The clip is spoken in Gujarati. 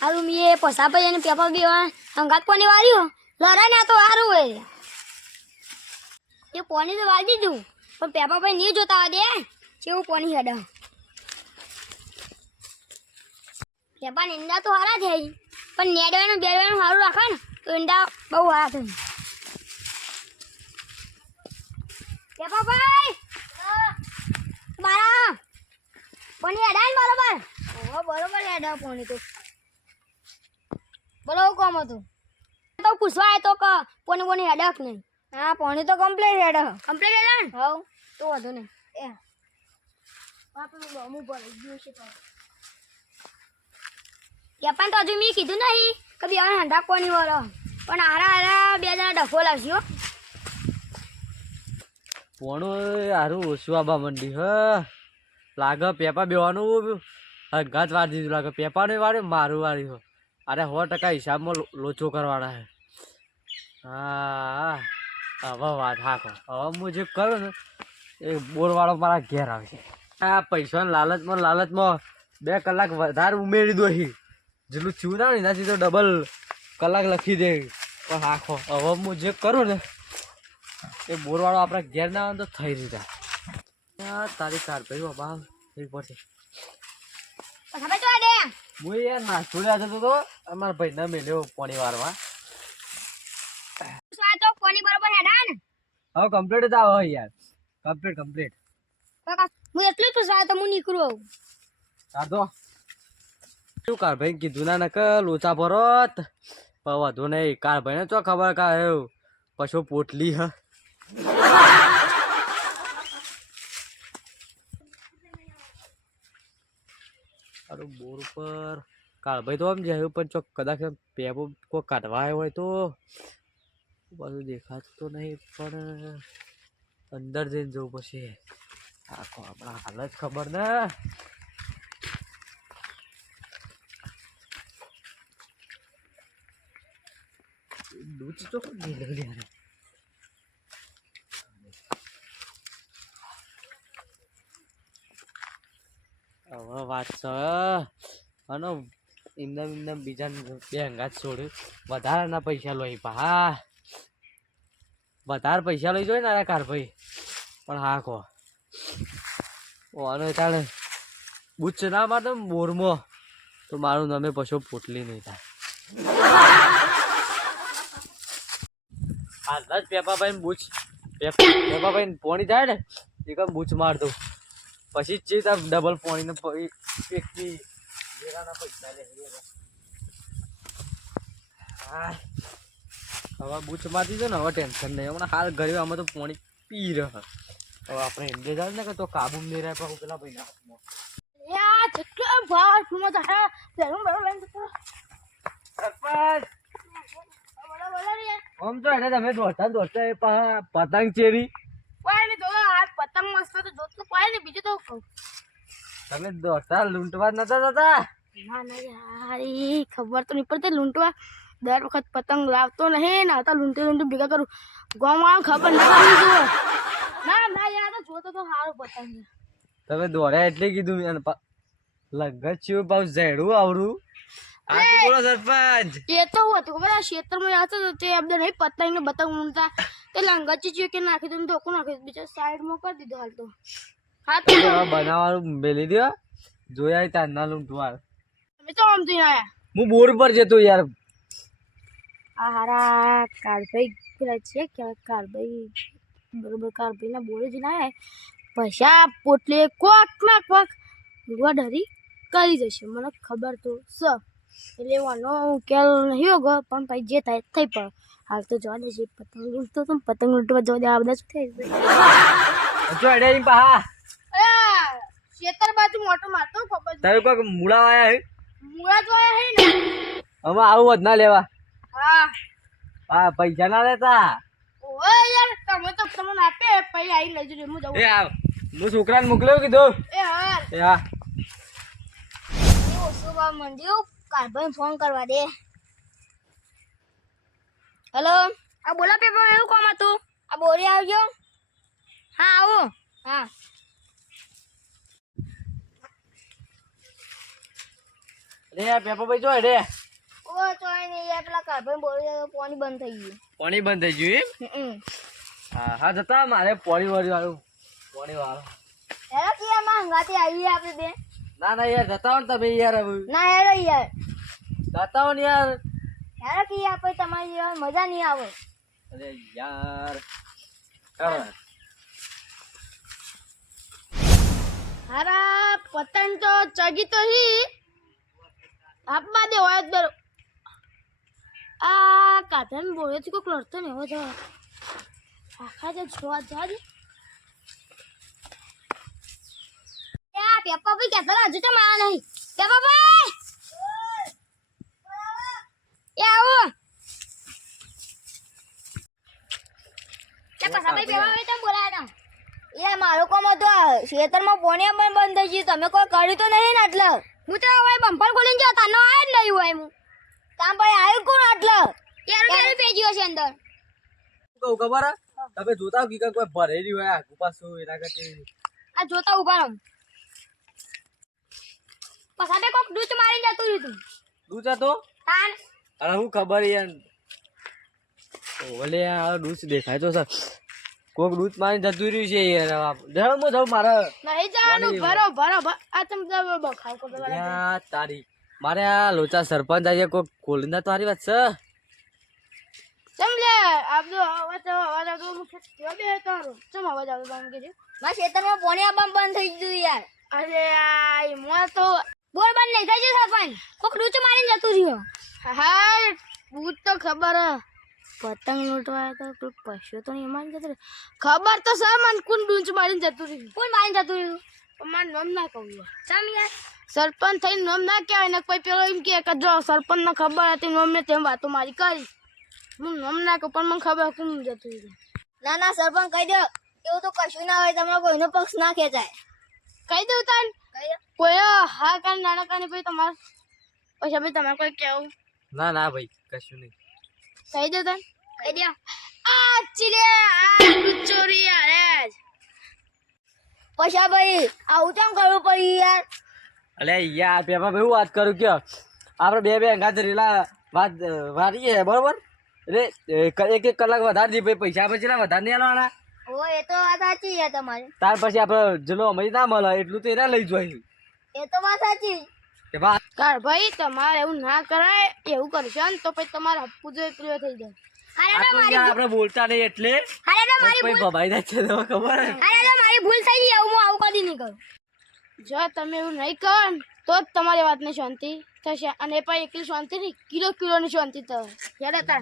હારું મેં પૈસા ભાઈ અને પેપર બી હંગાત કોની વાર્યું લડાઈ ને તો સારું હોય. એ પોની તો વાળી દીધું. પણ પેપર ભાઈ નહીં જોતા દે. કેવું પોની હેડ? ને ઈંડા તો સારા થાય પણ નેડવાનું, બેડવાનું સારું રાખે ને, તો ઈંડા બહુ હારા થાય પેપર ભાઈ મારા પોની હેડા ને બરોબર ઓહો બરોબર પોણી તો. બોલો હું કોમ હતું? તો પૂછવા તો કે પોણી પોણી હેડક નહીં. હા પોણી તો કમ્પ્લીટ હેડ કમ્પ્લીટ હેડ હવ તો વધુ નહીં. એ. આપણું બમું ભરાઈ ગયું છે તો. કે પણ તો હજુ મેં કીધું નહીં કે બે હંડા કોની વરો પણ આરા આરા બે જણા ડફો લાવશો હો. પોણું હારું ઓછું આબા મંડી હ. લાગે પેપા બેવાનું હંગાત વાર દીધું લાગે પેપાનું વાળ્યું મારું વાળ્યું અરે સો ટકા હિસાબમાં લોચો કરવાના છે. હા હવે વાત હાખો હવે હું જે કરું ને એ બોરવાળો મારા ઘેર આવશે આ પૈસાની લાલચમાં લાલચમાં બે કલાક વધારે ઉમેરી દો જેટલું થયું ના એનાથી તો ડબલ કલાક લખી દે. પણ હાખો હવે હું જે કરું ને, એ બોરવાળો આપણા ઘેર ના આવે તો થઈ રીતા. તારી કાર ભાઈ બાબા પડશે પછી તો હું યાર નાસ્તો લેવા જતો તો અમારા ભાઈને મેલ્યો પોણી વારમાં તો કોની બરોબર હેડા ને? હવે કમ્પ્લીટ જ આવો યાર. કમ્પ્લીટ કમ્પ્લીટ કાકા હું એટલું પૂછવા તો હું નીકળું આવું. કાઢો. શું કાર ભાઈ કીધું ના નક લોચા ભરોત? પણ નહીં. કાર ભાઈને ચો ખબર કા એવું. પશુ પોટલી હ. અરે બોર ઉપર. કાળભાઈ તો આમ જાય પણ ચોક કદાચ પેપો કોઈ કાઢવા આવ્યો હોય તો. બધું દેખાતું તો નહીં પણ અંદર જઈને જવું પછી આખો આપણા હાલ જ ખબર ને. દૂધ તો ગયેલો યાર. હવે વાત છે અને એમને એમને બીજા બે અંગાત છોડ્યું. વધારાના પૈસા લો પા વધારે પૈસા લઈ જોઈએ ને અરે કાર ભાઈ. પણ હા કહો. ઓનો તાણે બુચ્છ ના મારે મોરમો તો મારું નામે પશુ પોટલી નહીં થાય. હાલના જ પેપાભાઈ પેપા પેપાભાઈ પોણી થાય ને એ કમ બૂચ માર દઉં. પછી જ ચીતા ડબલ પોણીને એકથી વેરાના પૈસા લે હવે બૂચ મારી દીધો ને હવે ટેન્શન નહીં હમણાં હાલ ઘરે આમાં તો પોણી પી રહ્યો હવે આપણે એમ જાય ને કે તો કાબુ નહીં રહે પણ પેલા ભાઈ હાથમાં રહો. આમ તો એને તમે દોડતા દોડતા પતંગ ચેરી પતંગ મસ્ત તો જોતું કોઈ નહીં બીજું તો કહું. તમે દોડતા લૂંટવા નતા જતા? ના ના યાર ઈ ખબર તો નહીં પડતી લૂંટવા દર વખત પતંગ લાવતો નહીં ને આવતા લૂંટી લૂંટી ભેગા કરું. ગામવાળા ખબર ના પડી જુઓ ના ના યાર જોતો તો સારું પતંગ. તમે દોડ્યા એટલે કીધું લગત છું પાછું ઝેડું આવડું. બોલો સરપંચ. એ તો હું હતું ખબર આ ક્ષેત્રમાં આવતો તો તે આપણે નહીં પતંગ ને બતંગ ઊંઘતા તે લાંગાચી ચીયો કે નાખી દીધું ધોકું નાખી દીધું બીજા સાઈડમાં કરી દીધો હાલ તો. હા તો બનાવવાનું મેલી દો જોયા ય તારના લૂંટવા તમે તો આમ જઈને આયા. હું બોર પર જતો યાર. આ હારા કારભાઈ પેલા છે કે કારભાઈ બરોબર કારભાઈ ના બોર જ ના આયા પૈસા પોટલે કોક ના કોક. ડરી કરી જશે મને ખબર તો સ એટલે વાનો ઉકેલ નહીં હોગો પણ પછી જે થાય થઈ પણ. હાલ તો જવા છે પતંગ લૂંટતો તો પતંગ લૂંટવા જોવા દે આ બધા શું થાય જો અડે ઈ પા ખેતર બાજુ મોટો મારતો ખબર તારે કોઈક મૂળા આયા હે? મૂળા જો આયા હે ને? હવે આવું જ ના લેવા. હા. હા પૈસા ના લેતા. ઓય યાર તમે તો તમને આપે પછી આઈ લઈ જજો હું જાઉં. એ આવ હું છોકરાને મોકલ્યો કીધું? એ હા. એ હા. ઓછું મંડ્યું ફોન કરવા દે. હેલો આ બોલો પેપર એવું કોમ હતું? આ બોરી આવજો. હા આવો. હા. રે આ પેપર ભાઈ જોય રે. ઓ ચોય નહીં યાર પેલા કાર્બન બોરી પાણી બંધ થઈ ગયું. પાણી બંધ થઈ ગયું એમ? હા હા જતા મારે પાણી વાળી વાળું પાણી વાળું. હેલો કે માં હંગાતે આવીએ આપણે બે ના ના યાર જતા હોય ને તમે યાર હવે. ના હેડો યાર. જતા ને યાર. હેલો કે યાર પછી તમારી યાર મજા નહીં આવે. અરે યાર. હારા પતંગ તો ચગી તો હી. આપવા દે હોય જ બેરો. આ કાધન છે કોઈ લડતો ને એવો જવા આખા જે જોવા જવા દે પેપા ભાઈ કહેતા હતા, હજુ તો મારા નહીં. પેપા ભાઈ? એ આવો. લે પસા ભાઈ પેપા ભાઈ તમે બોલાયા હતા એ મારો કોમ હતો. ખેતરમાં પોણિયા પણ બંધ થઈ ગયું. તમે કોઈ કર્યું તો નહીં ને એટલે હું તો હવે બમ્પર ખોલીને ગયો. તાનો આય જ નહીં હોય હું. તામ ભાઈ આવ્યું કોણ એટલે ક્યારે કેરું પેજ્યો છે અંદર? કહું ખબર તમે જોતા કે કોઈ ભરેલી હોય આગુ પાછું એના કરતી? આ જોતા ઊભા રહો. પસાડે કોક દૂધ મારીને જતું રહ્યું દૂધ હતો તાન. અરે હું ખબર યાર. ઓલે આ દૂધ દેખાય તો સર કોક દૂધ મારી જતું રહ્યું છે યાર. જરા મો જાવ મારે નહીં જવાનું. ભરો ભરો આ તમ જાવ બખાવ કો યાર તારી મારે આ લોચા સરપંચ આજે કોક ખોલીને તારી વાત છે? સમજે આપજો અવાજ અવાજ આવતો મુખે કેવો બે તારો. ચમ અવાજ આવતો કે કીધું મારા ખેતરમાં પોણ્યા બંધ થઈ ગયું યાર. અરે આ મોં તો બોર બંધ નહીં થઈ જશે સરપંચ કોક ડૂચ મારીને જતું રહ્યો. હા ભૂત તો ખબર. પતંગ લૂંટવા તો કોઈ પશુ તો નહીં મારી જતું. ખબર તો સર મને કોણ ડૂંચ મારીને જતું રહ્યું. કોણ મારીને જતું રહ્યું? પણ મારું નામ ના કહું ચમ યાર. સરપંચ થઈને નામ ના કહેવાય ને કોઈ પેલો એમ કે જો સરપંચ ને ખબર હતી નોમ ને તેમ વાતો મારી કરી. હું નામ ના કહું પણ મને ખબર કોણ જતું રહ્યું. ના ના સરપંચ કહી દો એવું તો કશું ના હોય તમારો કોઈનો પક્ષ ના ખેંચાય. હા કાન નાના કાને ભાઈ તમાર પછી ભાઈ તમારે કોઈ કેવું? ના ના ભાઈ કશું નહીં. કહી દો તને? કહી દો આ ચીલે આ ચોરી યાર પછી ભાઈ આવું કેમ કરવું પડી યાર? અલે યાર પેપા ભાઈ હું વાત કરું કે આપણે બે બે રેલા વાત વારીએ બરોબર? એટલે એક એક કલાક વધારે દી ભાઈ પૈસા પછી ના વધારે નહીં આલવાના. ઓ એ તો વાત સાચી છે તમારી. તાર પછી આપણે જલો મજા ના મળે એટલું તો એના લઈ જોઈએ એ તો વાત સાચી. કે વાત. કાર ભાઈ તમારે એવું ના કરાય એવું કરશો ને તો પછી તમારા હપ્પુ જો થઈ જાય. આપણે બોલતા નહીં એટલે. અરે તો મારી પછી ભભાઈ જાય છે તો ખબર? મારી ભૂલ થઈ ગઈ હું આવું કદી નહીં કરું. જો તમે એવું નહીં કરો તો જ તમારી વાતને શાંતિ થશે. અને એ પણ એકલી શાંતિ નહીં કિલો કિલોની શાંતિ થશે. યાદ હતા